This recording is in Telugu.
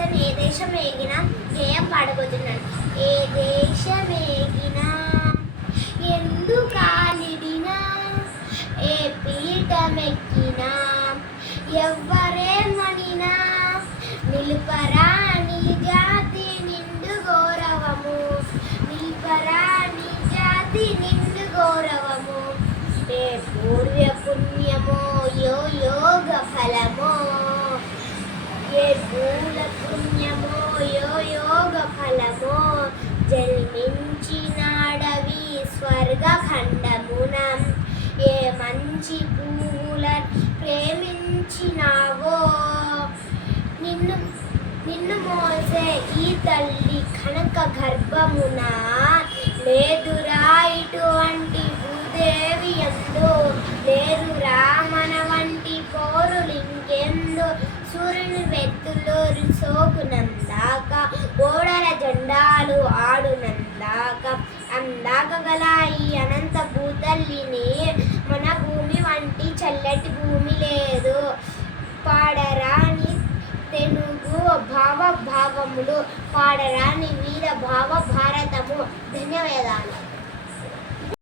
పర్సన్ ఏ దేశం ఏగినా గేయం పాడబోతున్నాను. ఏ దేశమేగినా ఎందు కాలిడినా ఏ పీఠమెక్కినా ఎవ్వరేమనినా నిలుపరా నీ జాతి నిండు గౌరవము, నిలుపరా నీ జాతి నిండు గౌరవము. ఏ పూర్వ పుణ్యమో యో యోగ ఫలమో, ఏ పూల పుణ్యమో యో యోగ ఫలమో. జన్మించినాడవి స్వర్గ ఖండమున, ఏ మంచి పువ్వులను ప్రేమించినావో. నిన్ను నిన్ను మోసే ఈ తల్లి కనక గర్భమున లేదురా ఇటువంటి భూదేవి ఎందు, లేదురా మన వంటి పోరులింకెందు. సూర్యుని వెత్తులు సోకునందాక ఓడల జెండాలు ఆడునందాక, అందాక గల ఈ అనంత భూతల్లిని మన భూమి వంటి చల్లటి భూమి లేదు. పాడరాని తెనుగు భావములు, పాడరాని వీర భావ భారతము. ధన్యవాదాలు.